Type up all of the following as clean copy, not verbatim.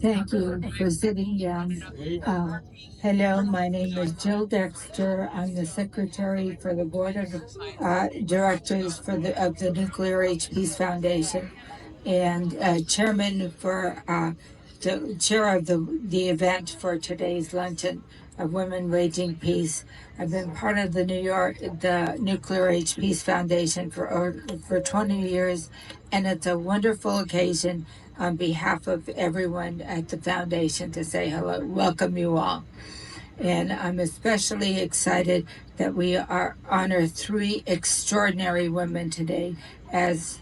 Thank you for sitting down. Hello, my name is Jill Dexter. I'm the secretary for the board of directors of the Nuclear Age Peace Foundation, and chairman for the chair of the event for today's luncheon of Women Waging Peace. I've been part of the Nuclear Age Peace Foundation for 20 years, and it's a wonderful occasion on behalf of everyone at the foundation to say hello, welcome you all. And I'm especially excited that we honor three extraordinary women today, as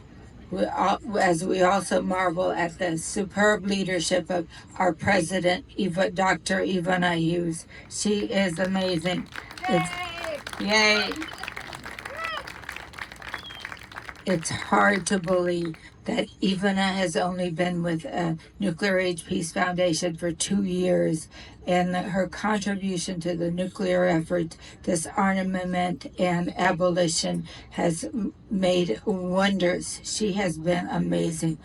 we also marvel at the superb leadership of our president, Dr. Ivana Hughes. She is amazing. Yay! It's hard to believe that Ivana has only been with Nuclear Age Peace Foundation for 2 years, and her contribution to the nuclear effort, disarmament, and abolition has made wonders. She has been amazing.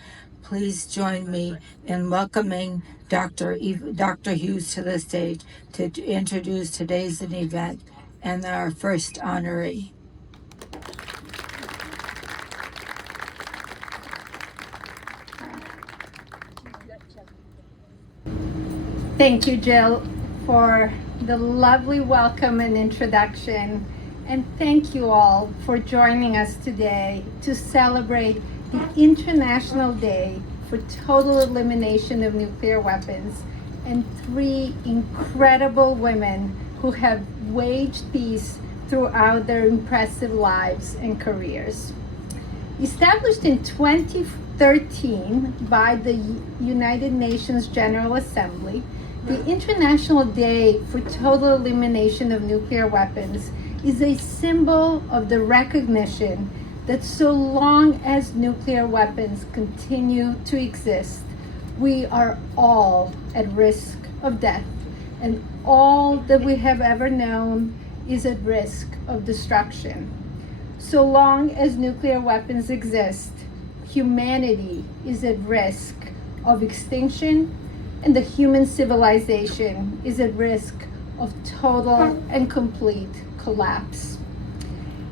Please join me in welcoming Dr. Hughes to the stage to introduce today's event and our first honoree. Thank you, Jill, for the lovely welcome and introduction. And thank you all for joining us today to celebrate the International Day for Total Elimination of Nuclear Weapons and three incredible women who have waged peace throughout their impressive lives and careers. Established in 2013 by the United Nations General Assembly, the International Day for Total Elimination of Nuclear Weapons is a symbol of the recognition that so long as nuclear weapons continue to exist, we are all at risk of death, and all that we have ever known is at risk of destruction. So long as nuclear weapons exist, humanity is at risk of extinction, and the human civilization is at risk of total and complete collapse.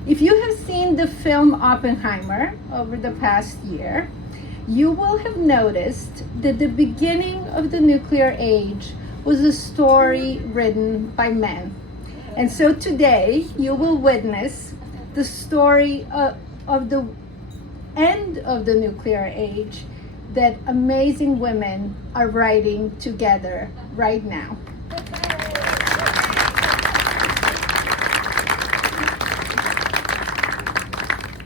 If you have seen the film Oppenheimer over the past year, you will have noticed that the beginning of the nuclear age was a story written by men. And so today you will witness the story of the end of the nuclear age that amazing women are writing together right now.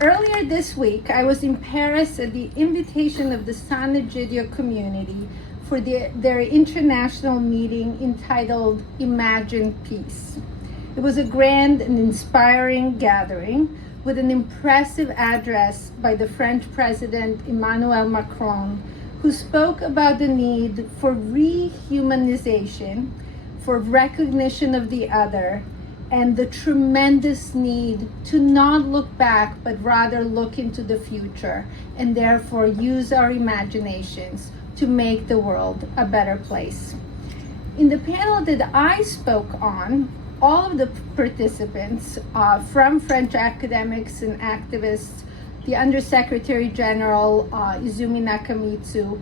Earlier this week, I was in Paris at the invitation of the San Egidio community for their international meeting entitled Imagine Peace. It was a grand and inspiring gathering with an impressive address by the French President Emmanuel Macron, who spoke about the need for rehumanization, for recognition of the other, and the tremendous need to not look back, but rather look into the future, and therefore use our imaginations to make the world a better place. In the panel that I spoke on, all of the participants from French academics and activists, the Undersecretary General Izumi Nakamitsu,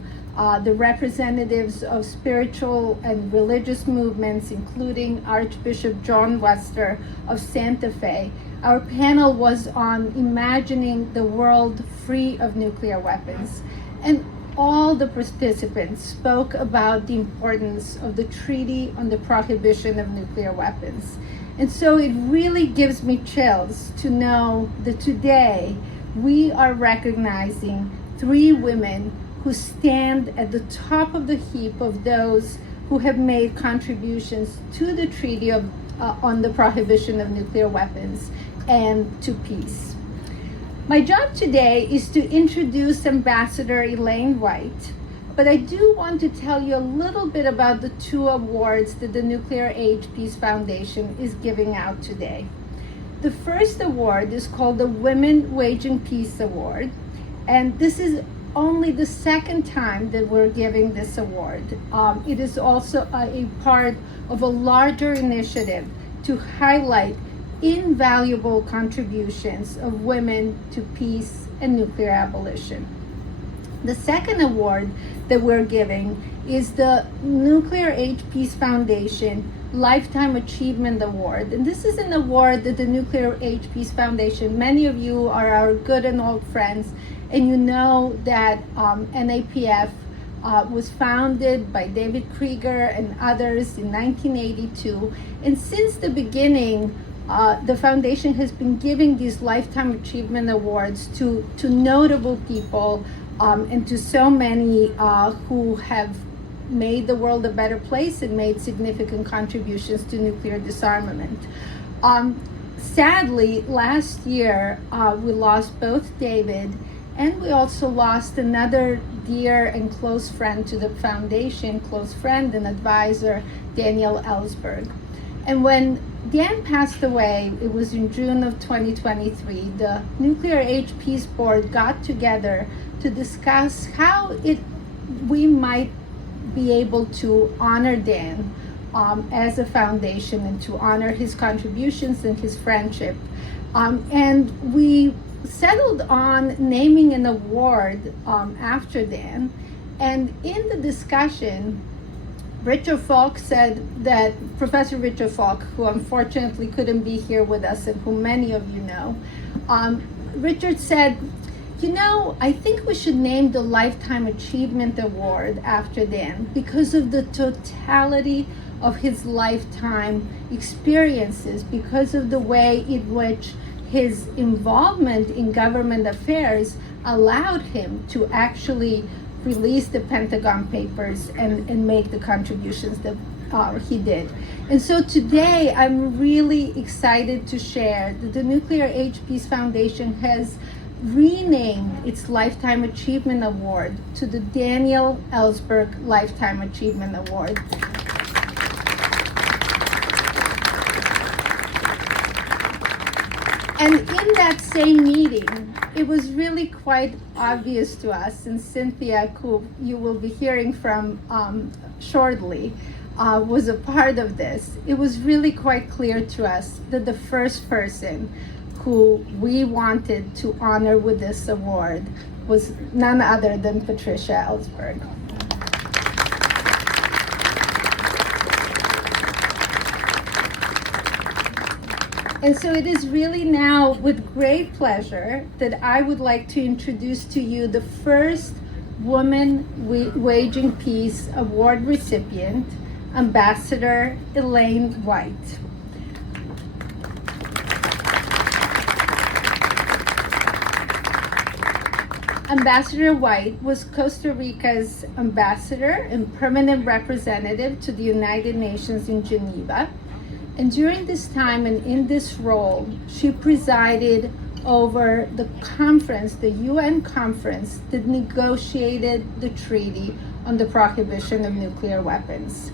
the representatives of spiritual and religious movements, including Archbishop John Wester of Santa Fe. Our panel was on imagining the world free of nuclear weapons. And all the participants spoke about the importance of the Treaty on the Prohibition of Nuclear Weapons. And so it really gives me chills to know that today we are recognizing three women who stand at the top of the heap of those who have made contributions to the Treaty on the Prohibition of Nuclear Weapons and to peace. My job today is to introduce Ambassador Elayne Whyte, But I do want to tell you a little bit about the two awards that the Nuclear Age Peace Foundation is giving out today. The first award is called the Women Waging Peace Award, and this is only the second time that we're giving this award. It is also a part of a larger initiative to highlight invaluable contributions of women to peace and nuclear abolition. The second award that we're giving is the Nuclear Age Peace Foundation Lifetime Achievement Award. And this is an award that the Nuclear Age Peace Foundation, many of you are our good and old friends, and you know that NAPF was founded by David Krieger and others in 1982. And since the beginning, the foundation has been giving these Lifetime Achievement Awards to notable people and to so many who have made the world a better place and made significant contributions to nuclear disarmament. Sadly, last year, we lost both David, and we also lost another dear and close friend to the foundation, close friend and advisor, Daniel Ellsberg. And when Dan passed away, it was in June of 2023, the Nuclear Age Peace Board got together to discuss how we might be able to honor Dan as a foundation and to honor his contributions and his friendship. And we settled on naming an award after Dan. And in the discussion, Richard Falk said that, Professor Richard Falk, who unfortunately couldn't be here with us and who many of you know, Richard said, I think we should name the Lifetime Achievement Award after Dan because of the totality of his lifetime experiences, because of the way in which his involvement in government affairs allowed him to actually release the Pentagon Papers and make the contributions that he did. And so today I'm really excited to share that the Nuclear Age Peace Foundation has renamed its Lifetime Achievement Award to the Daniel Ellsberg Lifetime Achievement Award. And in that same meeting, it was really quite obvious to us, and Cynthia, who you will be hearing from shortly, was a part of this. It was really quite clear to us that the first person who we wanted to honor with this award was none other than Patricia Ellsberg. And so it is really now with great pleasure that I would like to introduce to you the first Women Waging Peace Award recipient, Ambassador Elayne Whyte. Ambassador Whyte was Costa Rica's ambassador and permanent representative to the United Nations in Geneva. And during this time and in this role, she presided over the conference, the UN conference that negotiated the treaty on the prohibition of nuclear weapons.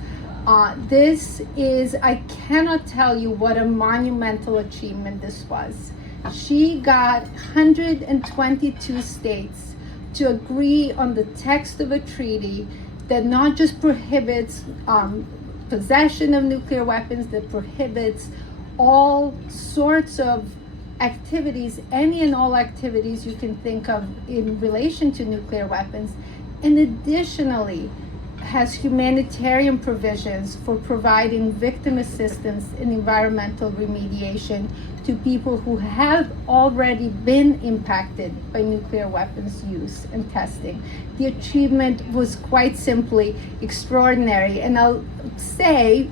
This is, I cannot tell you what a monumental achievement this was. She got 122 states to agree on the text of a treaty that not just prohibits possession of nuclear weapons, that prohibits all sorts of activities, any and all activities you can think of in relation to nuclear weapons, and additionally has humanitarian provisions for providing victim assistance and environmental remediation to people who have already been impacted by nuclear weapons use and testing. The achievement was quite simply extraordinary. And I'll say,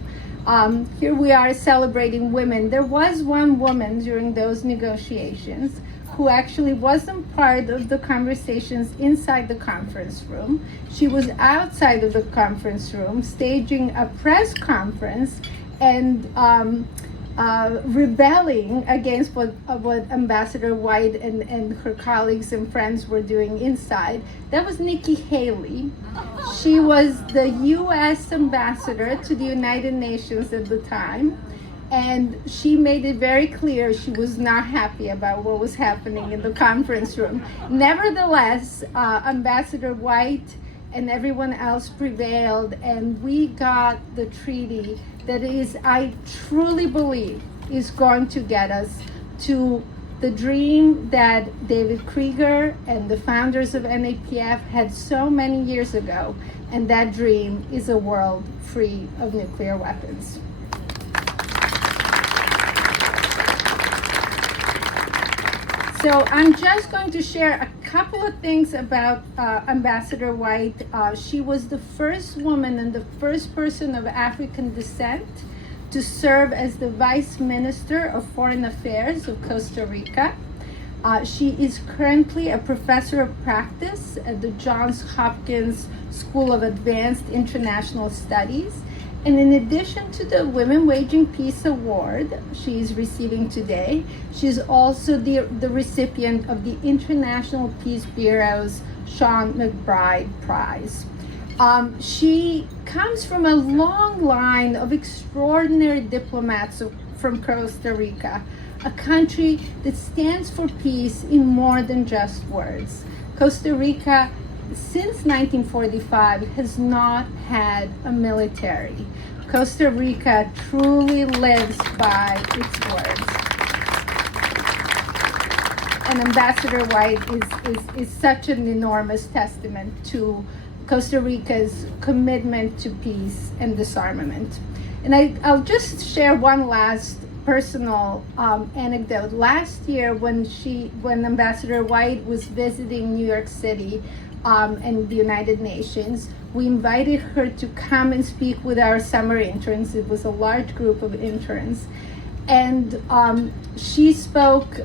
here we are celebrating women. There was one woman during those negotiations who actually wasn't part of the conversations inside the conference room. She was outside of the conference room staging a press conference, and rebelling against what Ambassador Whyte and her colleagues and friends were doing inside. That was Nikki Haley. She was the U.S. ambassador to the United Nations at the time, and she made it very clear she was not happy about what was happening in the conference room. Nevertheless, Ambassador Whyte and everyone else prevailed, and we got the treaty that is, I truly believe, is going to get us to the dream that David Krieger and the founders of NAPF had so many years ago, and that dream is a world free of nuclear weapons. So I'm just going to share a couple of things about Ambassador Whyte. She was the first woman and the first person of African descent to serve as the Vice Minister of Foreign Affairs of Costa Rica. She is currently a professor of practice at the Johns Hopkins School of Advanced International Studies. And in addition to the Women Waging Peace Award she is receiving today, she's also the recipient of the International Peace Bureau's Sean McBride Prize. She comes from a long line of extraordinary diplomats from Costa Rica, a country that stands for peace in more than just words. Costa Rica, since 1945, has not had a military. Costa Rica truly lives by its words. And Ambassador Whyte is such an enormous testament to Costa Rica's commitment to peace and disarmament. And I'll just share one last personal anecdote. Last year, when Ambassador Whyte was visiting New York City and the United Nations, we invited her to come and speak with our summer interns. It was a large group of interns. And she spoke,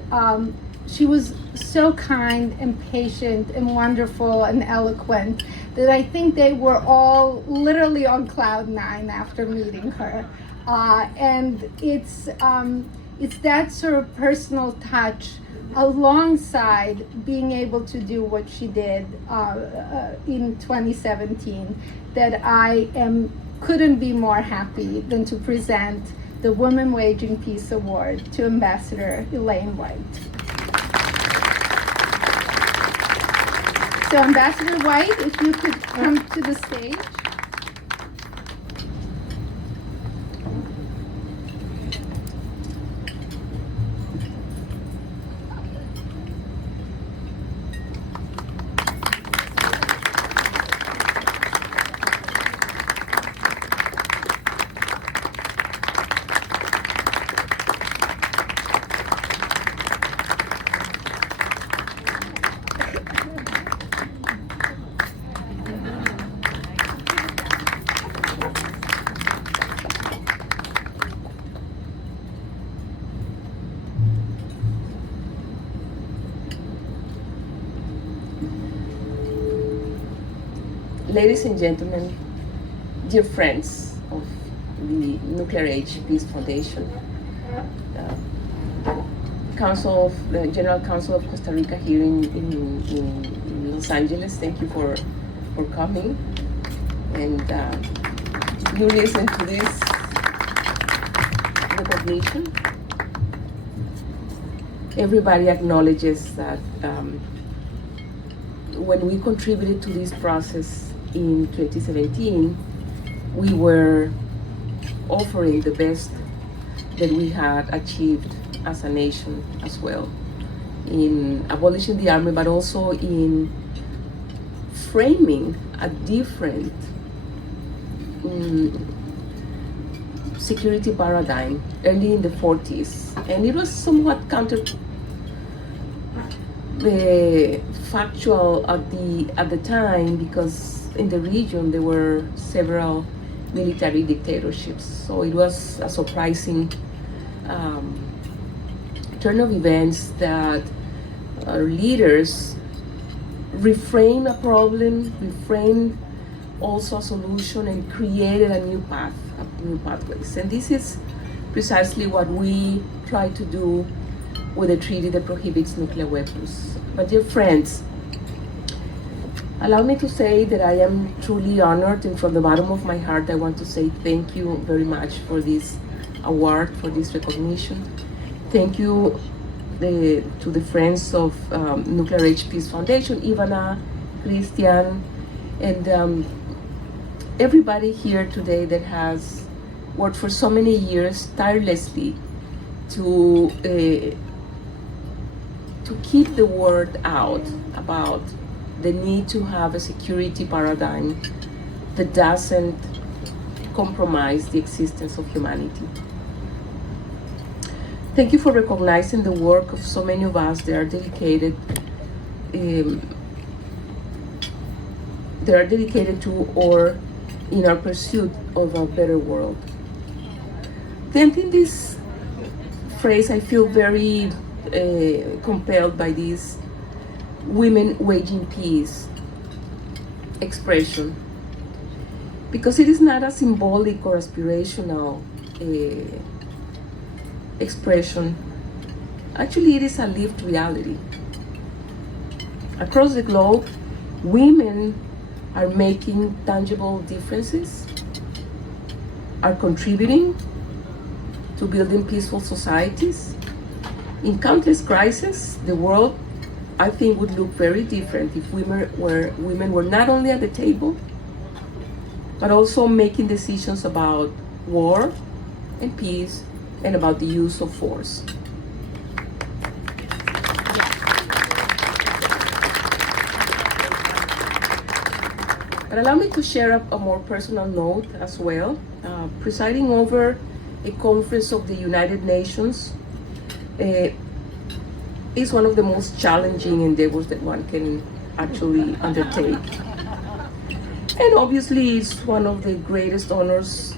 she was so kind and patient and wonderful and eloquent that I think they were all literally on cloud nine after meeting her. And it's that sort of personal touch alongside being able to do what she did in 2017 that I couldn't be more happy than to present the Women Waging Peace Award to Ambassador Elayne Whyte. So Ambassador Whyte, if you could come to the stage. Ladies and gentlemen, dear friends of the Nuclear Age Peace Foundation, the General Council of Costa Rica here in Los Angeles, thank you for coming. And you listen to this recognition. Everybody acknowledges that when we contributed to this process in 2017, we were offering the best that we had achieved as a nation as well, in abolishing the army, but also in framing a different security paradigm early in the 40s. And it was somewhat counter the factual at the time, because in the region there were several military dictatorships. So it was a surprising turn of events that our leaders reframed a problem, reframed also a solution, and created a new path, new pathways. And this is precisely what we try to do with a treaty that prohibits nuclear weapons. But dear friends, allow me to say that I am truly honored, and from the bottom of my heart I want to say thank you very much for this award, for this recognition. Thank you to the friends of Nuclear Age Peace Foundation, Ivana, Christian, and everybody here today that has worked for so many years tirelessly to keep the word out about the need to have a security paradigm that doesn't compromise the existence of humanity. Thank you for recognizing the work of so many of us that are dedicated to or in our pursuit of a better world. Then in this phrase, I feel very compelled by this women waging peace expression, because it is not a symbolic or aspirational expression. Actually, it is a lived reality. Across the globe, women are making tangible differences, are contributing to building peaceful societies. In countless crises, the world, I think, would look very different if women were not only at the table, but also making decisions about war and peace and about the use of force. But allow me to share a more personal note as well. Presiding over a conference of the United Nations is one of the most challenging endeavors that one can actually undertake. And obviously it's one of the greatest honors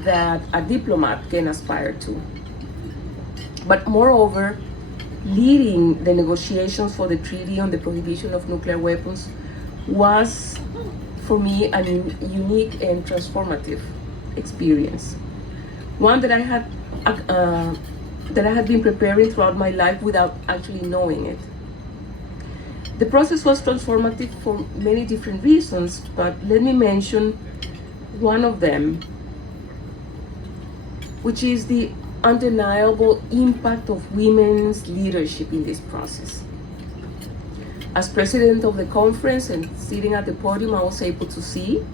that a diplomat can aspire to. But moreover, leading the negotiations for the Treaty on the Prohibition of Nuclear Weapons was, for me, a unique and transformative experience. One that I had been preparing throughout my life without actually knowing it. The process was transformative for many different reasons, but let me mention one of them, which is the undeniable impact of women's leadership in this process. As president of the conference and sitting at the podium, I was able to see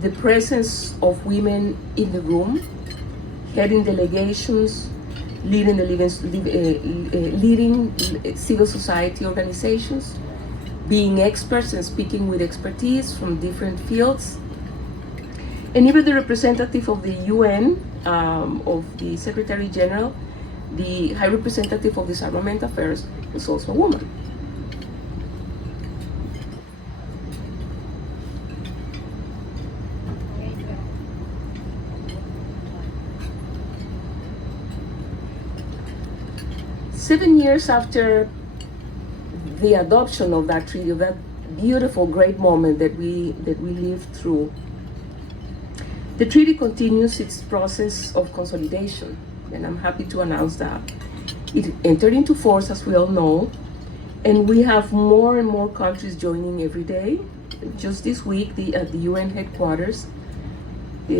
the presence of women in the room, heading delegations, leading civil society organizations, being experts and speaking with expertise from different fields. And even the representative of the UN, of the Secretary General, the High Representative of Disarmament Affairs, was also a woman. 7 years after the adoption of that treaty, of that beautiful, great moment that we lived through, the treaty continues its process of consolidation, and I'm happy to announce that. It entered into force, as we all know, and we have more and more countries joining every day. Just this week, at the UN headquarters,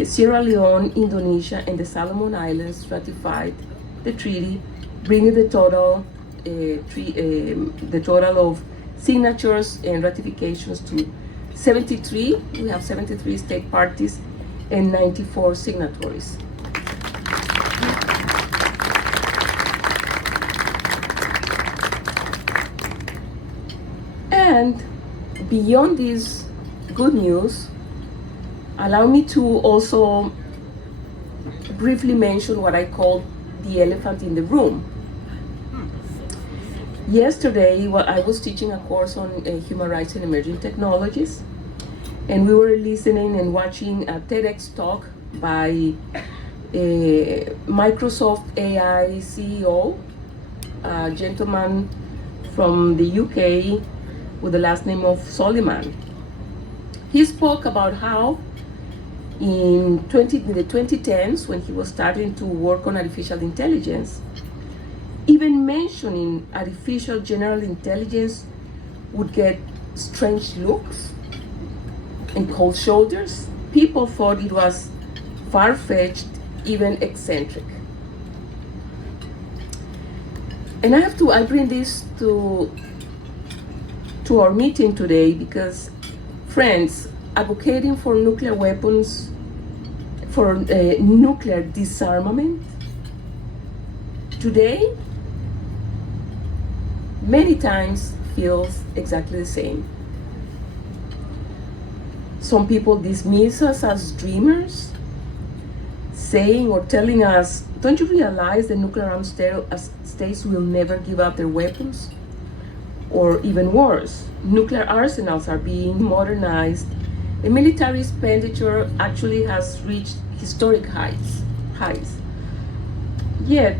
Sierra Leone, Indonesia, and the Solomon Islands ratified the treaty, bringing the total of signatures and ratifications to 73. We have 73 state parties and 94 signatories. And beyond this good news, allow me to also briefly mention what I call the elephant in the room. Yesterday, I was teaching a course on human rights and emerging technologies, and we were listening and watching a TEDx talk by a Microsoft AI CEO, a gentleman from the UK with the last name of Soliman. He spoke about how in the 2010s, when he was starting to work on artificial intelligence, even mentioning artificial general intelligence would get strange looks and cold shoulders. People thought it was far-fetched, even eccentric. And I bring this to our meeting today because, friends, advocating for nuclear weapons, for nuclear disarmament, today, many times feels exactly the same. Some people dismiss us as dreamers, saying or telling us, don't you realize the nuclear armed states will never give up their weapons? Or even worse, nuclear arsenals are being modernized. The military expenditure actually has reached historic highs. Yet,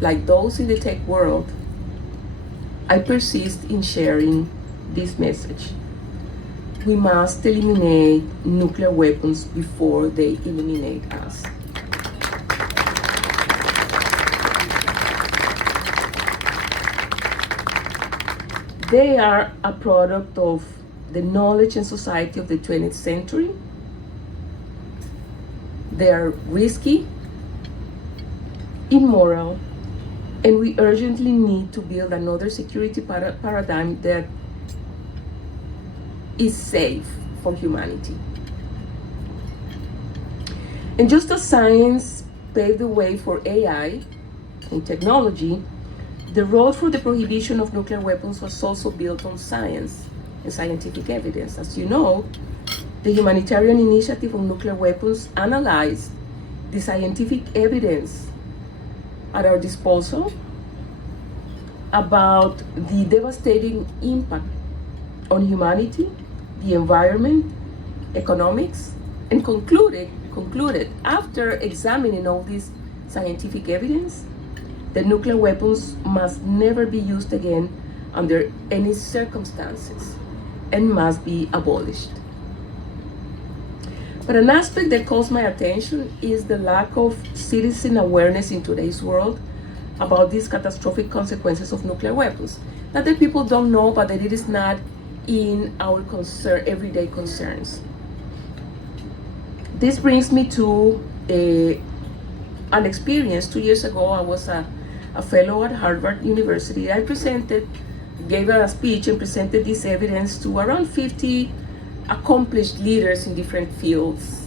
like those in the tech world, I persist in sharing this message. We must eliminate nuclear weapons before they eliminate us. They are a product of the knowledge and society of the 20th century. They are risky, immoral, and we urgently need to build another security paradigm that is safe for humanity. And just as science paved the way for AI and technology, the road for the prohibition of nuclear weapons was also built on science and scientific evidence. As you know, the Humanitarian Initiative on Nuclear Weapons analyzed the scientific evidence at our disposal about the devastating impact on humanity, the environment, economics, and concluded after examining all this scientific evidence that nuclear weapons must never be used again under any circumstances and must be abolished. But an aspect that calls my attention is the lack of citizen awareness in today's world about these catastrophic consequences of nuclear weapons. Not that people don't know, but that it is not in our everyday concerns. This brings me to an experience. 2 years ago, I was a fellow at Harvard University. I gave a speech and presented this evidence to around 50 accomplished leaders in different fields,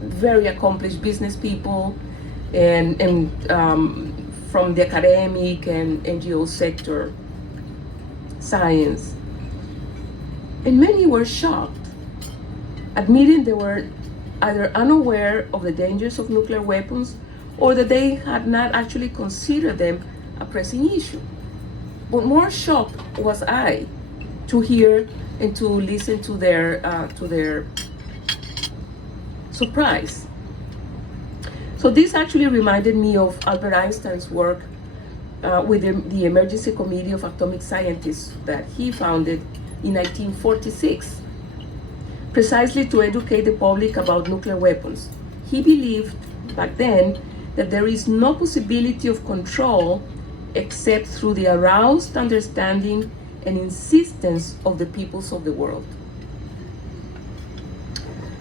very accomplished business people, and from the academic and NGO sector, science. And many were shocked, admitting they were either unaware of the dangers of nuclear weapons or that they had not actually considered them a pressing issue. But more shocked was I to hear and to listen to their surprise. So this actually reminded me of Albert Einstein's work with the Emergency Committee of Atomic Scientists that he founded in 1946, precisely to educate the public about nuclear weapons. He believed back then that there is no possibility of control except through the aroused understanding and insistence of the peoples of the world.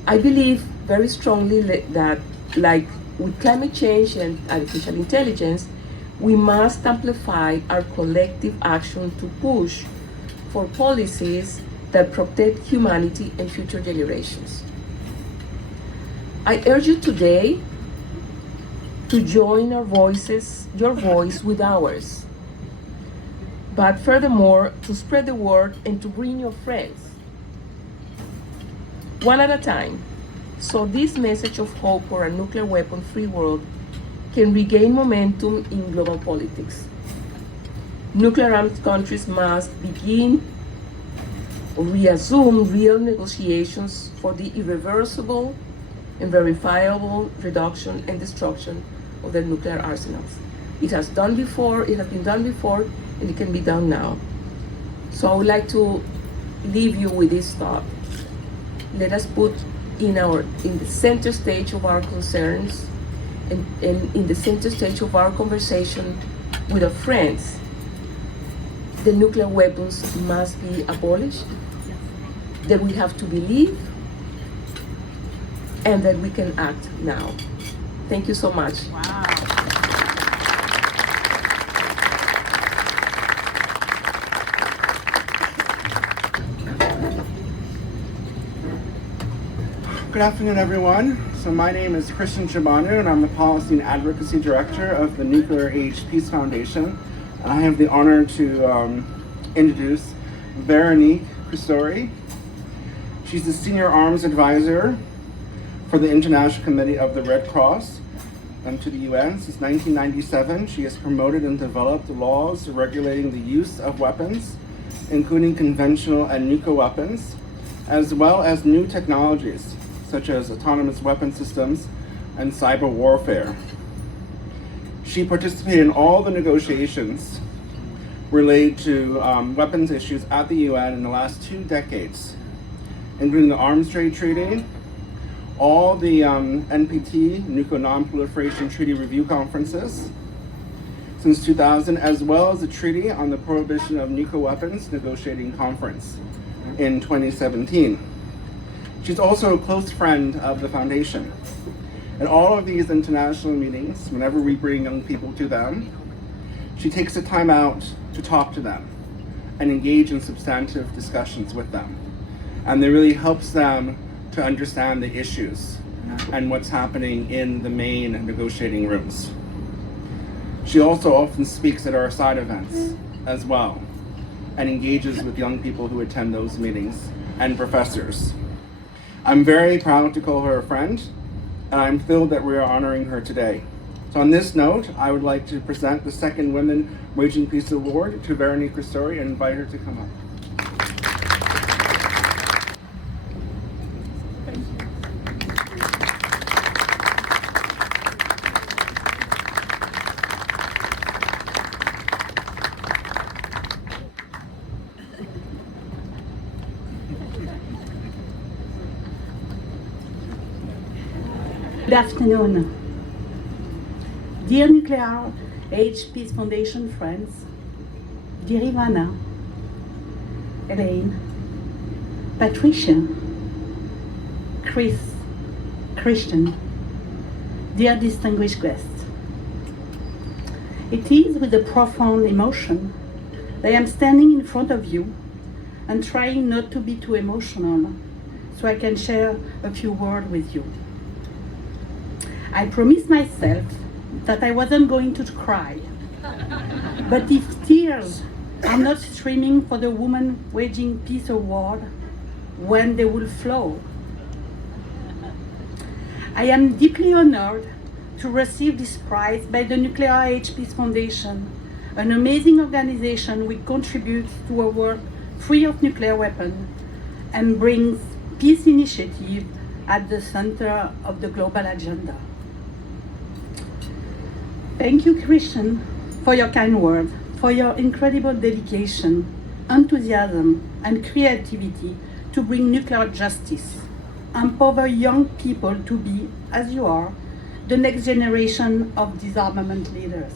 I believe very strongly that, like with climate change and artificial intelligence, we must amplify our collective action to push for policies that protect humanity and future generations. I urge you today to join your voice with ours, but furthermore, to spread the word and to bring your friends, one at a time, so this message of hope for a nuclear weapon-free world can regain momentum in global politics. Nuclear-armed countries must begin or reassume real negotiations for the irreversible and verifiable reduction and destruction of their nuclear arsenals. It has been done before, and it can be done now. So I would like to leave you with this thought. Let us put in the center stage of our concerns and in the center stage of our conversation with our friends. The nuclear weapons must be abolished, that we have to believe, and that we can act now. Thank you so much. Wow. Good afternoon, everyone. So my name is Ciobanu, and I'm the Policy and Advocacy Director of the Nuclear Age Peace Foundation. I have the honor to introduce Véronique Christory. She's the Senior Arms Advisor for the International Committee of the Red Cross to the UN. Since 1997, she has promoted and developed laws regulating the use of weapons, including conventional and nuclear weapons, as well as new technologies, such as autonomous weapon systems and cyber warfare. She participated in all the negotiations related to weapons issues at the UN in the last 2 decades, including the Arms Trade Treaty, all the NPT, Nuclear Non-Proliferation Treaty Review Conferences since 2000, as well as the Treaty on the Prohibition of Nuclear Weapons Negotiating Conference in 2017. She's also a close friend of the foundation. At all of these international meetings, whenever we bring young people to them, she takes the time out to talk to them and engage in substantive discussions with them. And that really helps them to understand the issues and what's happening in the main negotiating rooms. She also often speaks at our side events as well and engages with young people who attend those meetings and professors. I'm very proud to call her a friend, and I'm thrilled that we are honoring her today. So on this note, I would like to present the second Women Waging Peace Award to Véronique Christory and invite her to come up. Good afternoon. Dear Nuclear Age Peace Foundation friends, dear Ivana, Elayne, Patricia, Christian, dear distinguished guests. It is with a profound emotion that I am standing in front of you and trying not to be too emotional so I can share a few words with you. I promised myself that I wasn't going to cry. But if tears are not streaming for the Women Waging Peace Award, when they will flow? I am deeply honored to receive this prize by the Nuclear Age Peace Foundation, an amazing organization which contributes to a world free of nuclear weapons and brings peace initiative at the center of the global agenda. Thank you, Christian, for your kind words, for your incredible dedication, enthusiasm, and creativity to bring nuclear justice, empower young people to be, as you are, the next generation of disarmament leaders.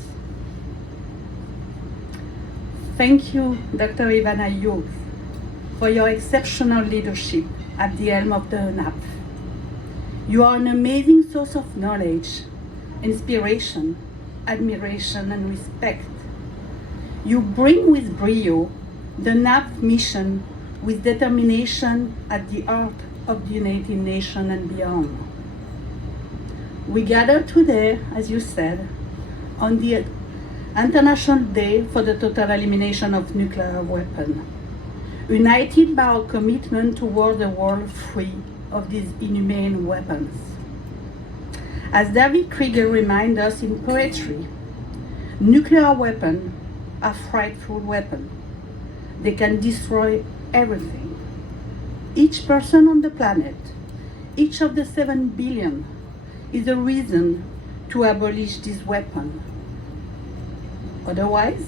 Thank you, Dr. Ivana Hughes, for your exceptional leadership at the helm of the NAPF. You are an amazing source of knowledge, inspiration, admiration, and respect. You bring with brio the NAPF mission with determination at the heart of the United Nations and beyond. We gather today, as you said, on the International Day for the Total Elimination of Nuclear Weapons, united by our commitment toward a world free of these inhumane weapons. As David Krieger reminds us in poetry, nuclear weapons are frightful weapons. They can destroy everything. Each person on the planet, each of the 7 billion, is a reason to abolish this weapon. Otherwise,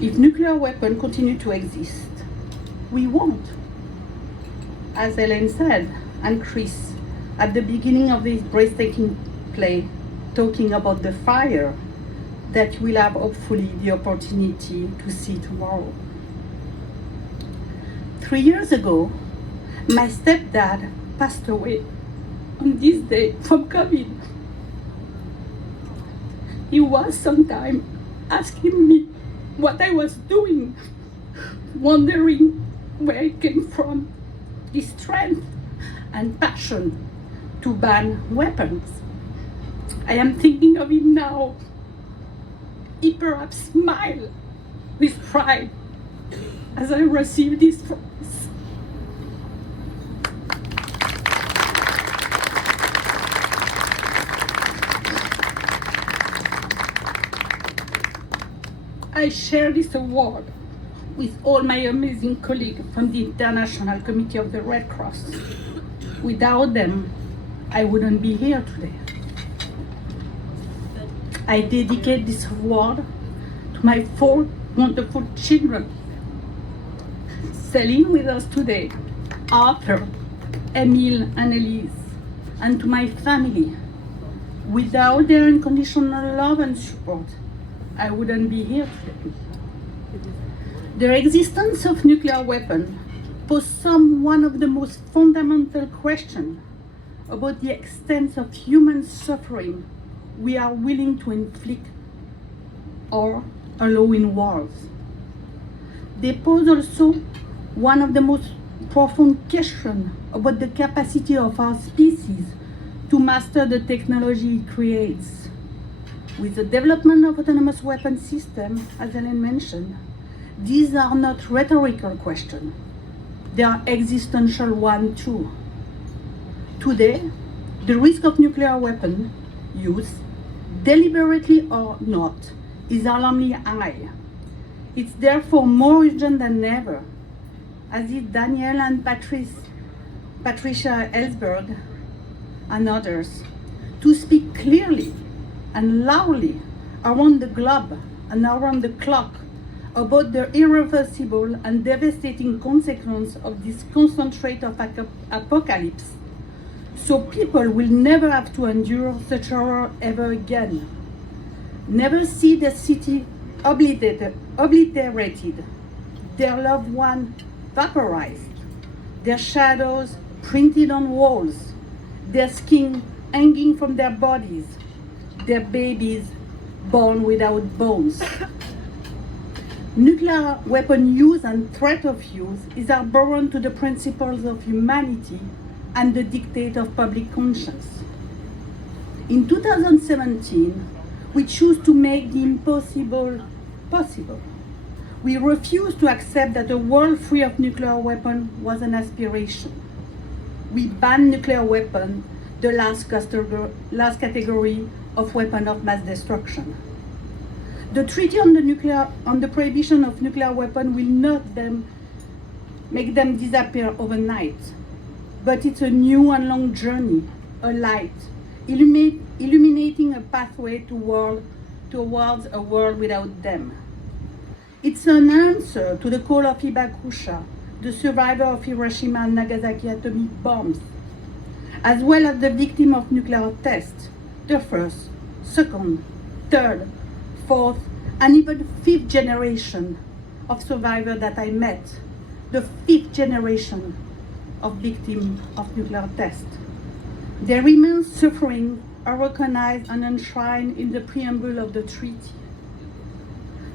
if nuclear weapons continue to exist, we won't. As Elayne said, and Chris at the beginning of this breathtaking play, talking about the fire that we'll have hopefully the opportunity to see tomorrow. 3 years ago, my stepdad passed away on this day from COVID. He was sometimes asking me what I was doing, wondering where it came from, his strength and passion to ban weapons. I am thinking of him now. He perhaps smiled with pride as I received this prize. I share this award with all my amazing colleagues from the International Committee of the Red Cross. Without them, I wouldn't be here today. I dedicate this award to my 4 wonderful children. Céline with us today, Arthur, Emile, and Elise, and to my family. Without their unconditional love and support, I wouldn't be here today. The existence of nuclear weapons poses one of the most fundamental questions about the extent of human suffering we are willing to inflict or allow in wars. They pose also one of the most profound questions about the capacity of our species to master the technology it creates. With the development of autonomous weapon systems, as Elayne mentioned, these are not rhetorical questions. They are existential ones too. Today, the risk of nuclear weapon use, deliberately or not, is alarmingly high. It's therefore more urgent than ever, as did Daniel and Patricia Ellsberg and others, to speak clearly and loudly around the globe and around the clock about the irreversible and devastating consequence of this constant rate of apocalypse, so people will never have to endure such horror ever again. Never see their city obliterated, their loved one vaporized, their shadows printed on walls, their skin hanging from their bodies, their babies born without bones. Nuclear weapon use and threat of use is abhorrent to the principles of humanity and the dictate of public conscience. In 2017, we choose to make the impossible possible. We refuse to accept that a world free of nuclear weapons was an aspiration. We banned nuclear weapons, the last category of weapon of mass destruction. The Treaty on the Prohibition of Nuclear Weapons will not make them disappear overnight, but it's a new and long journey, a light, illuminating a pathway towards a world without them. It's an answer to the call of Hibakusha, the survivor of Hiroshima and Nagasaki atomic bombs, as well as the victim of nuclear tests, the first, second, third, fourth, and even fifth generation of survivors that I met, the fifth generation of victims of nuclear tests. Their immense suffering are recognized and enshrined in the preamble of the treaty.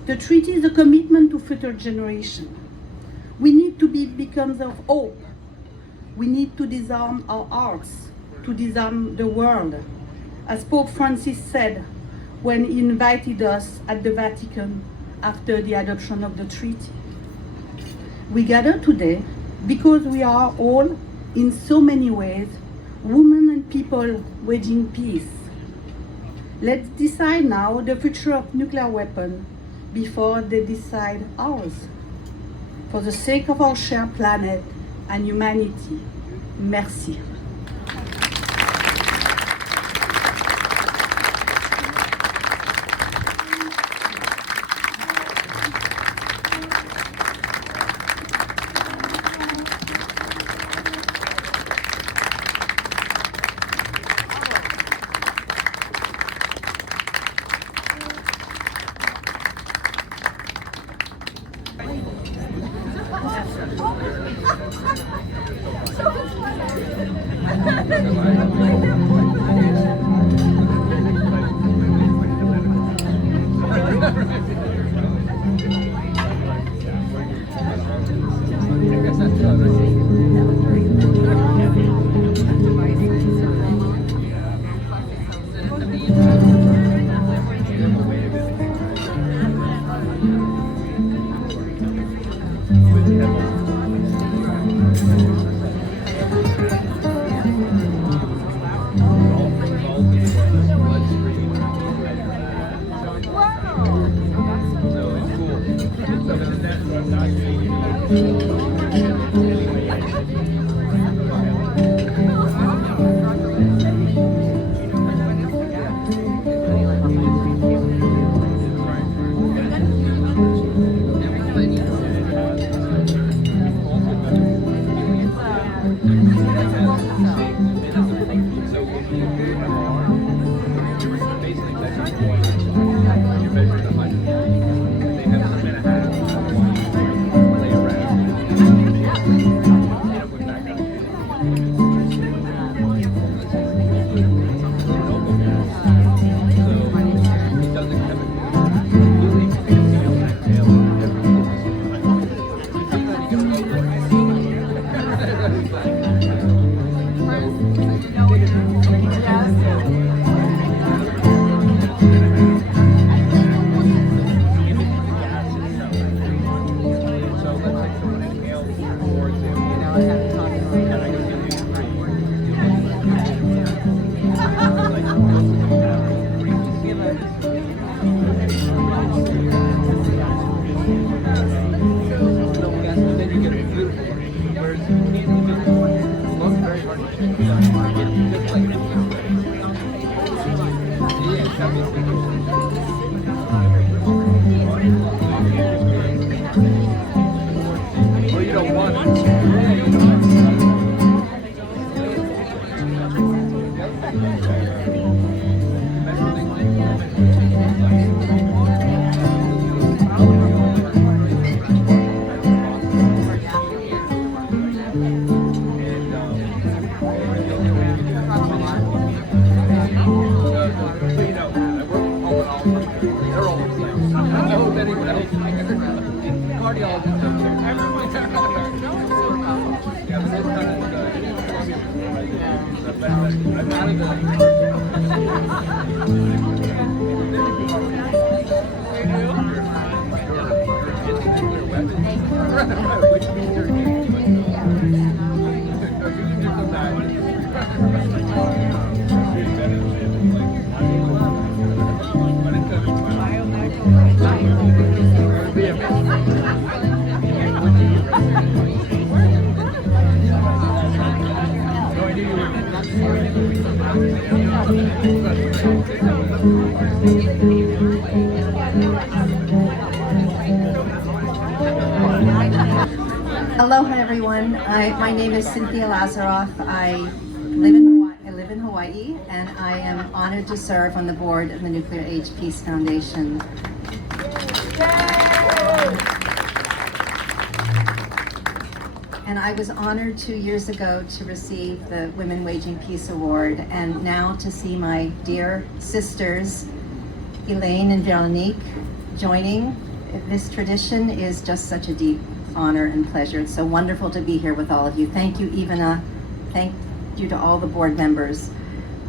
The treaty is a commitment to future generations. We need to be beacons of hope. We need to disarm our hearts, to disarm the world, as Pope Francis said when he invited us at the Vatican after the adoption of the treaty. We gather today because we are all, in so many ways, women and people waging peace. Let's decide now the future of nuclear weapons before they decide ours. For the sake of our shared planet and humanity, merci. Aloha, everyone. My name is Cynthia Lazaroff. I live in Hawaii, and I am honored to serve on the board of the Nuclear Age Peace Foundation. And I was honored 2 years ago to receive the Women Waging Peace Award, and now to see my dear sisters, Elayne and Véronique, joining this tradition is just such a deep honor and pleasure. It's so wonderful to be here with all of you. Thank you, Ivana. Thank you to all the board members.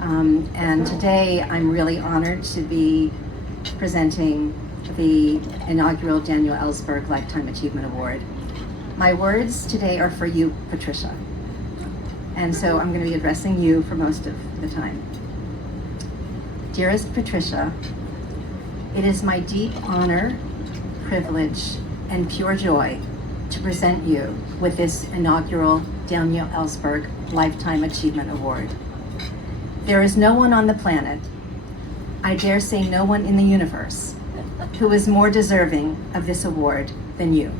And today I'm really honored to be presenting the inaugural Daniel Ellsberg Lifetime Achievement Award. My words today are for you, Patricia. And so I'm going to be addressing you for most of the time. Dearest Patricia, it is my deep honor, privilege, and pure joy to present you with this inaugural Daniel Ellsberg Lifetime Achievement Award. There is no one on the planet, I dare say no one in the universe, who is more deserving of this award than you.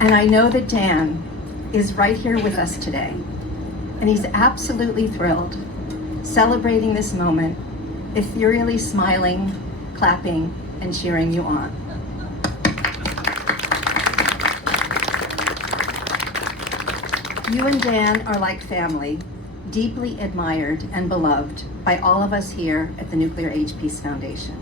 And I know that Dan is right here with us today, and he's absolutely thrilled, celebrating this moment, ethereally smiling, clapping, and cheering you on. You and Dan are like family, deeply admired and beloved by all of us here at the Nuclear Age Peace Foundation.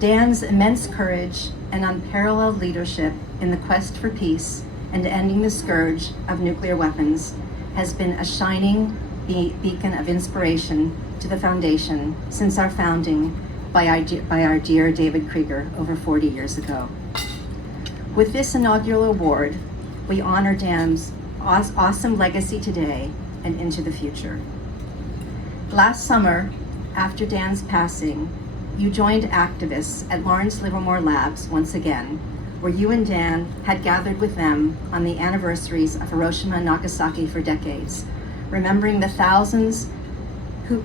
Dan's immense courage and unparalleled leadership in the quest for peace and ending the scourge of nuclear weapons has been a shining beacon of inspiration to the Foundation since our founding by our dear David Krieger over 40 years ago. With this inaugural award, we honor Dan's awesome legacy today and into the future. Last summer, after Dan's passing, you joined activists at Lawrence Livermore Labs once again, where you and Dan had gathered with them on the anniversaries of Hiroshima and Nagasaki for decades, remembering the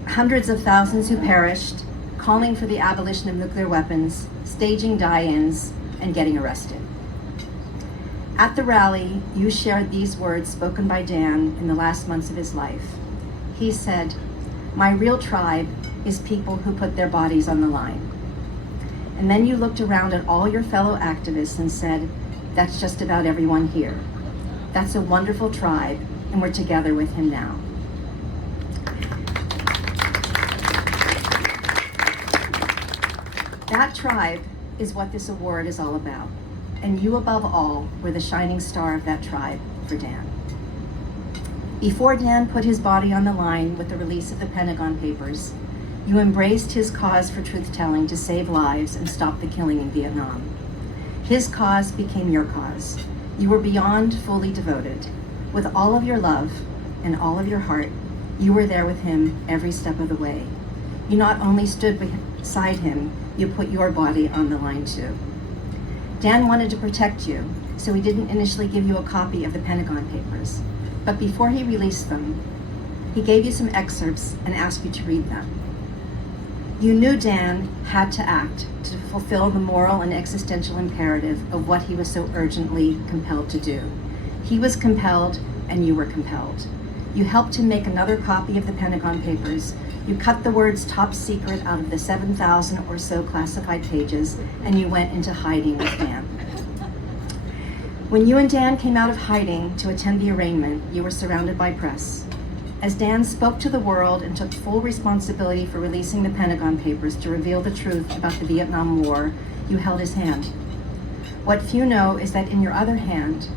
hundreds of thousands who perished, calling for the abolition of nuclear weapons, staging die-ins, and getting arrested. At the rally, you shared these words spoken by Dan in the last months of his life. He said, "My real tribe is people who put their bodies on the line." And then you looked around at all your fellow activists and said, "That's just about everyone here. That's a wonderful tribe, and we're together with him now." That tribe is what this award is all about. And you above all were the shining star of that tribe for Dan. Before Dan put his body on the line with the release of the Pentagon Papers, you embraced his cause for truth-telling to save lives and stop the killing in Vietnam. His cause became your cause. You were beyond fully devoted. With all of your love and all of your heart, you were there with him every step of the way. You not only stood beside him, you put your body on the line too. Dan wanted to protect you, so he didn't initially give you a copy of the Pentagon Papers. But before he released them, he gave you some excerpts and asked you to read them. You knew Dan had to act to fulfill the moral and existential imperative of what he was so urgently compelled to do. He was compelled, and you were compelled. You helped him make another copy of the Pentagon Papers. You cut the words "top secret" out of the 7,000 or so classified pages, and you went into hiding with Dan. When you and Dan came out of hiding to attend the arraignment, you were surrounded by press. As Dan spoke to the world and took full responsibility for releasing the Pentagon Papers to reveal the truth about the Vietnam War, you held his hand. What few know is that in your other hand,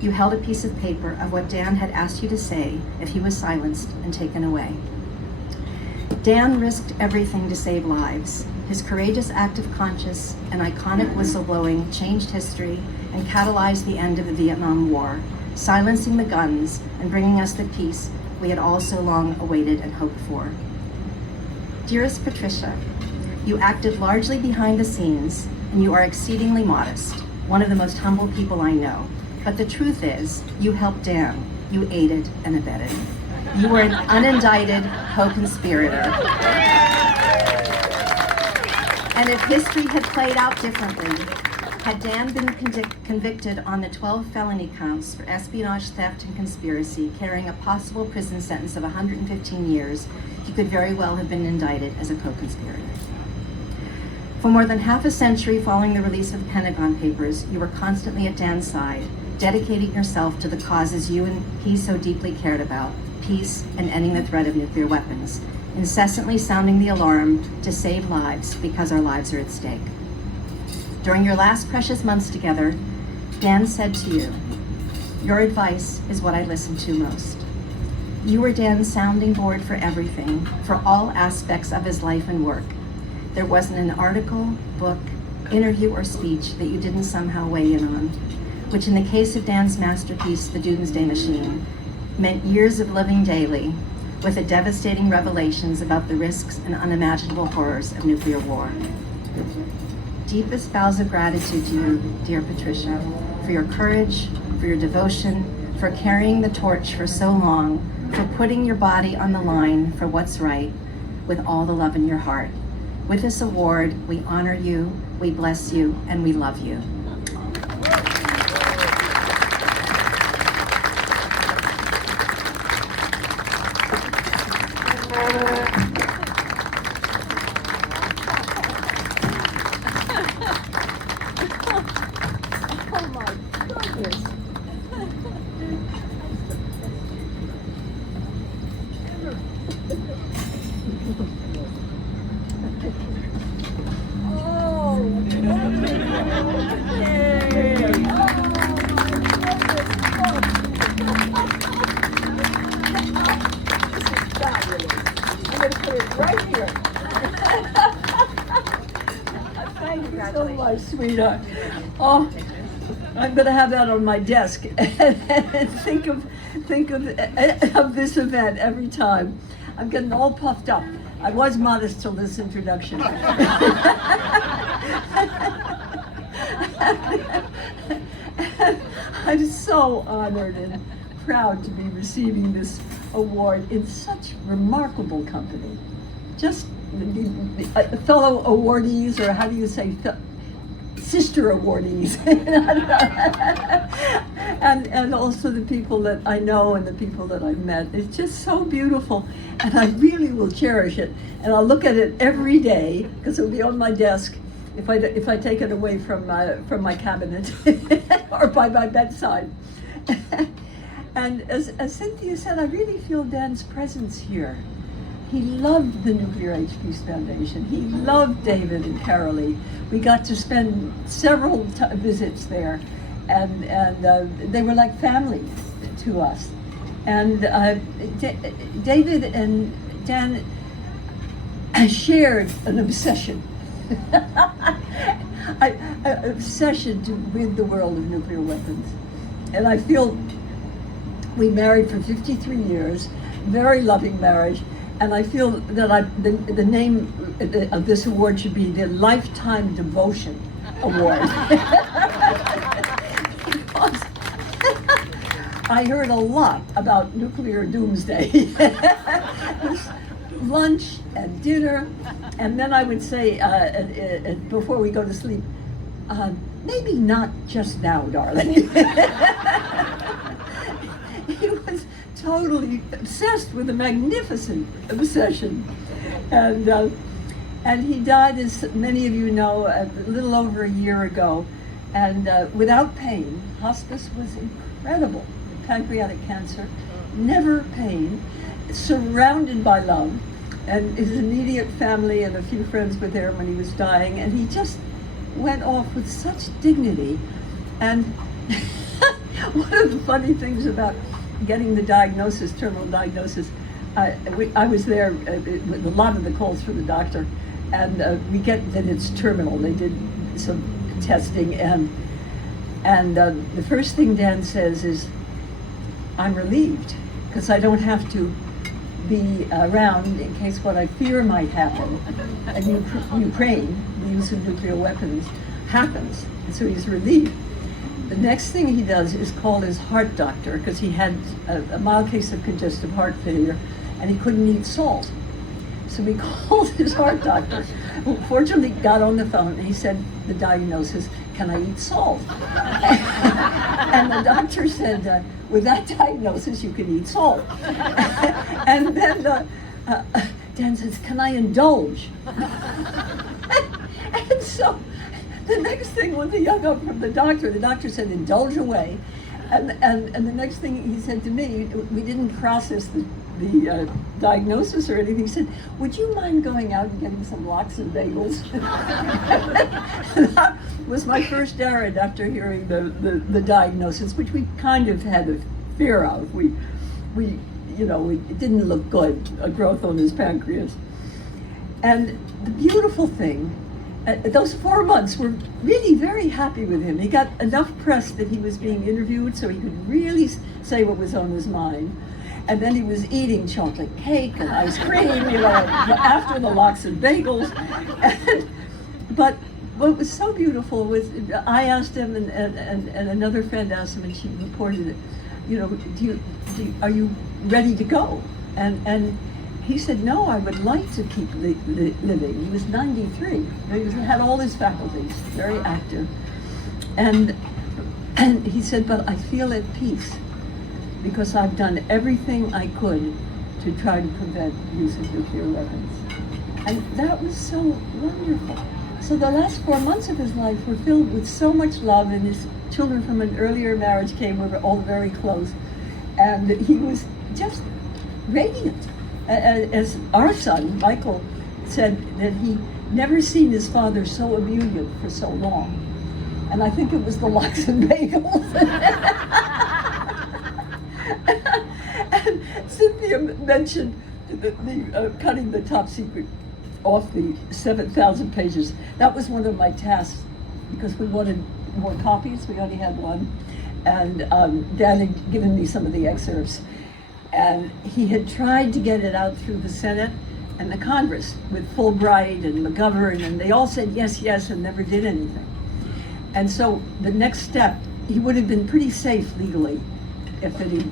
you held a piece of paper of what Dan had asked you to say if he was silenced and taken away. Dan risked everything to save lives. His courageous act of conscience and iconic whistleblowing changed history and catalyzed the end of the Vietnam War, silencing the guns and bringing us the peace we had all so long awaited and hoped for. Dearest Patricia, you acted largely behind the scenes, and you are exceedingly modest, one of the most humble people I know. But the truth is, you helped Dan. You aided and abetted. You were an unindicted co-conspirator. And if history had played out differently, had Dan been convicted on the 12 felony counts for espionage, theft, and conspiracy, carrying a possible prison sentence of 115 years, he could very well have been indicted as a co-conspirator. For more than half a century following the release of the Pentagon Papers, you were constantly at Dan's side, dedicating yourself to the causes you and he so deeply cared about, peace and ending the threat of nuclear weapons, incessantly sounding the alarm to save lives because our lives are at stake. During your last precious months together, Dan said to you, "Your advice is what I listen to most." You were Dan's sounding board for everything, for all aspects of his life and work. There wasn't an article, book, interview, or speech that you didn't somehow weigh in on, which in the case of Dan's masterpiece, The Doomsday Machine, meant years of living daily with the devastating revelations about the risks and unimaginable horrors of nuclear war. Deepest vows of gratitude to you, dear Patricia, for your courage, for your devotion, for carrying the torch for so long, for putting your body on the line for what's right with all the love in your heart. With this award, we honor you, we bless you, and we love you. put it right here. Thank you so much, sweetheart. Oh, I'm going to have that on my desk and think of this event every time. I'm getting all puffed up. I was modest till this introduction. I'm so honored and proud to be receiving this award in such remarkable company. Just the fellow awardees, or how do you say, sister awardees, and also the people that I know and the people that I've met. It's just so beautiful, and I really will cherish it. And I'll look at it every day because it'll be on my desk if I take it away from my cabinet or by my bedside. And as Cynthia said, I really feel Dan's presence here. He loved the Nuclear Age Peace Foundation. He loved David and Carolee. We got to spend several visits there, and they were like family to us. And David and Dan shared an obsession, an obsession to rid the world of nuclear weapons. And I feel we married for 53 years, very loving marriage. And I feel that the name of this award should be the Lifetime Devotion Award. Because I heard a lot about nuclear doomsday. Lunch and dinner, and then I would say, before we go to sleep, maybe not just now, darling. He was totally obsessed with a magnificent obsession, and he died, as many of you know, a little over a year ago, and without pain. Hospice was incredible. Pancreatic cancer, never pain, surrounded by love, and his immediate family and a few friends were there when he was dying, and he just went off with such dignity. And one of the funny things about getting the diagnosis, terminal diagnosis, I was there with a lot of the calls from the doctor, and we get that it's terminal. They did some testing, and the first thing Dan says is, "I'm relieved because I don't have to be around in case what I fear might happen in Ukraine, the use of nuclear weapons, happens." And so he's relieved. The next thing he does is call his heart doctor because he had a mild case of congestive heart failure and he couldn't eat salt. So he called his heart doctor, who fortunately got on the phone, and he said the diagnosis, "Can I eat salt?" And the doctor said, "With that diagnosis, you can eat salt." And then Dan says, "Can I indulge?" And so the next thing, when he hung up from the doctor said, "Indulge away." And the next thing he said to me, we didn't process the diagnosis or anything. He said, "Would you mind going out and getting some lox and bagels?" That was my first errand after hearing the diagnosis, which we kind of had a fear of. It didn't look good, a growth on his pancreas. And the beautiful thing, those 4 months were really very happy with him. He got enough press that he was being interviewed so he could really say what was on his mind. And then he was eating chocolate cake and ice cream, after the lox and bagels. But what was so beautiful was, I asked him, and another friend asked him, and she reported it, are you ready to go? And he said, "No, I would like to keep living." He was 93. He had all his faculties, very active. And he said, "But I feel at peace because I've done everything I could to try to prevent use of nuclear weapons." And that was so wonderful. So the last 4 months of his life were filled with so much love, and his children from an earlier marriage came. We were all very close. And he was just radiant. As our son, Michael, said that he never seen his father so ebullient for so long. And I think it was the lox and bagels. And Cynthia mentioned cutting the top secret off the 7,000 pages. That was one of my tasks because we wanted more copies. We only had one. And Dan had given me some of the excerpts. And he had tried to get it out through the Senate and the Congress with Fulbright and McGovern, and they all said yes, yes, and never did anything. And so the next step, he would have been pretty safe legally if it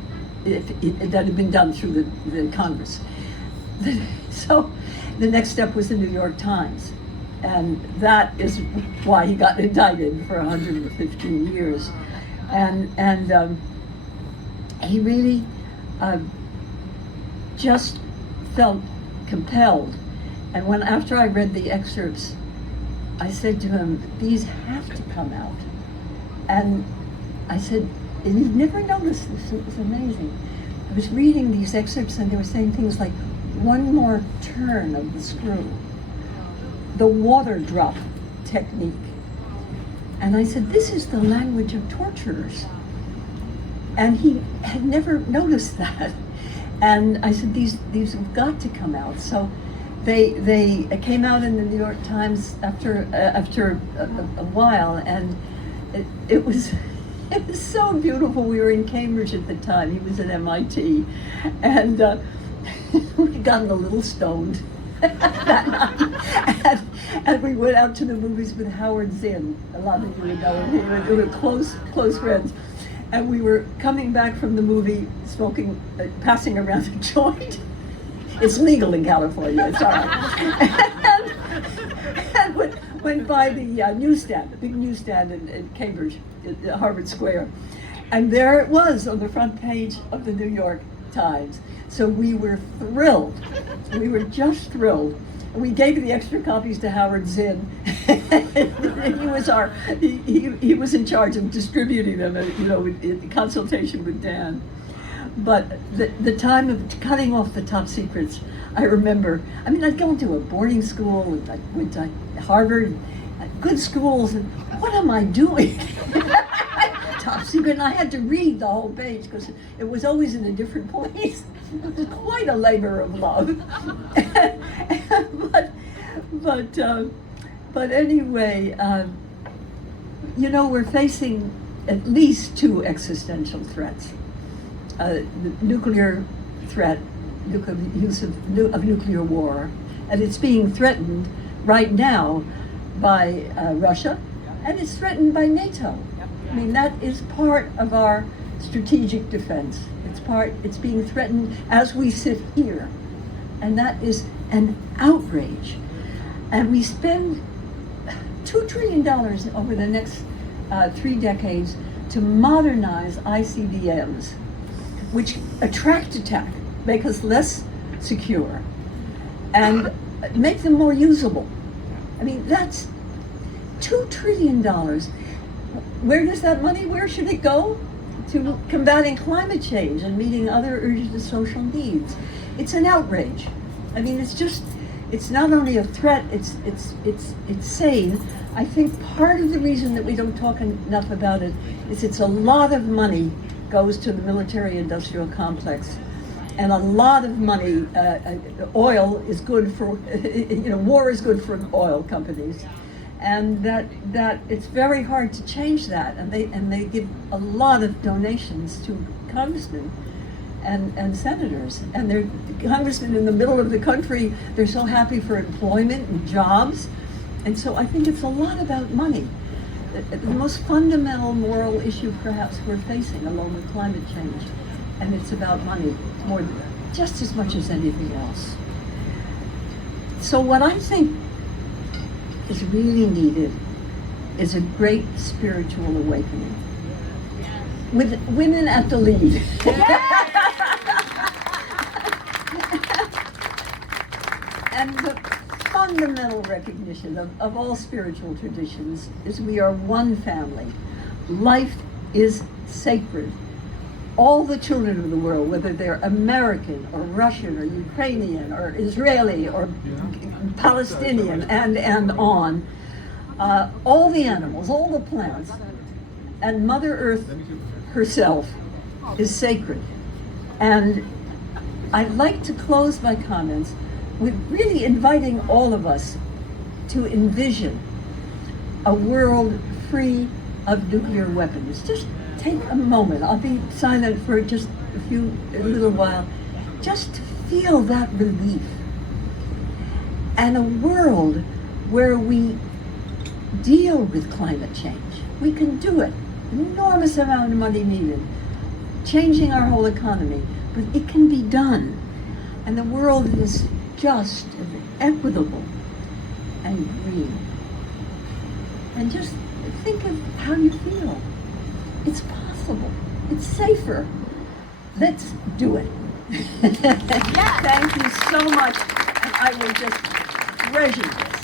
had been done through the Congress. So the next step was the New York Times. And that is why he got indicted for 115 years. And he really just felt compelled. And after I read the excerpts, I said to him, these have to come out. And I said, and he'd never noticed this, it was amazing. I was reading these excerpts and they were saying things like, one more turn of the screw, the water drop technique. And I said, this is the language of torturers. And he had never noticed that. And I said, these have got to come out. So they came out in the New York Times after a while, and it was so beautiful. We were in Cambridge at the time. He was at MIT, and we gotten a little stoned that night, and we went out to the movies with Howard Zinn. A lot of you would know him. We were close friends. And we were coming back from the movie, smoking, passing around a joint. It's legal in California, it's all right. and went by the newsstand, the big newsstand in Cambridge, at Harvard Square. And there it was on the front page of the New York Times. So we were thrilled. We were just thrilled. We gave the extra copies to Howard Zinn. He was in charge of distributing them, in consultation with Dan. But the time of cutting off the top secrets, I remember. I mean, I'd gone to a boarding school, and I went to Harvard, good schools, and what am I doing? Top secret, and I had to read the whole page because it was always in a different place. It was quite a labor of love. But anyway, we're facing at least two existential threats. The nuclear threat, use of nuclear war, and it's being threatened right now by Russia, and it's threatened by NATO. I mean, that is part of our strategic defense. It's being threatened as we sit here, and that is an outrage. And we spend $2 trillion over the next 3 decades to modernize ICBMs, which attract attack, make us less secure, and make them more usable. I mean, that's $2 trillion. Where does that money, where should it go? To combating climate change and meeting other urgent social needs. It's an outrage. I mean, it's not only a threat, it's sane. I think part of the reason that we don't talk enough about it is it's a lot of money goes to the military-industrial complex, and a lot of money. Oil is good for, war is good for oil companies, and that it's very hard to change that. And they give a lot of donations to congressmen and senators, and they're congressmen in the middle of the country. They're so happy for employment and jobs, and so I think it's a lot about money. The most fundamental moral issue perhaps we're facing, along with climate change, and it's about money just as much as anything else. So what I think is really needed is a great spiritual awakening, with women at the lead. And the fundamental recognition of all spiritual traditions is we are one family. Life is sacred. All the children of the world, whether they're American or Russian or Ukrainian or Israeli or Palestinian and on, all the animals, all the plants, and Mother Earth herself is sacred. And I'd like to close my comments with really inviting all of us to envision a world free of nuclear weapons. Just take a moment. I'll be silent for just a little while, just to feel that relief. And a world where we deal with climate change. We can do it. Enormous amount of money needed. Changing our whole economy. But it can be done. And the world is just and equitable and green. And just think of how you feel. It's possible. It's safer. Let's do it. Thank you so much. And I will just treasure this.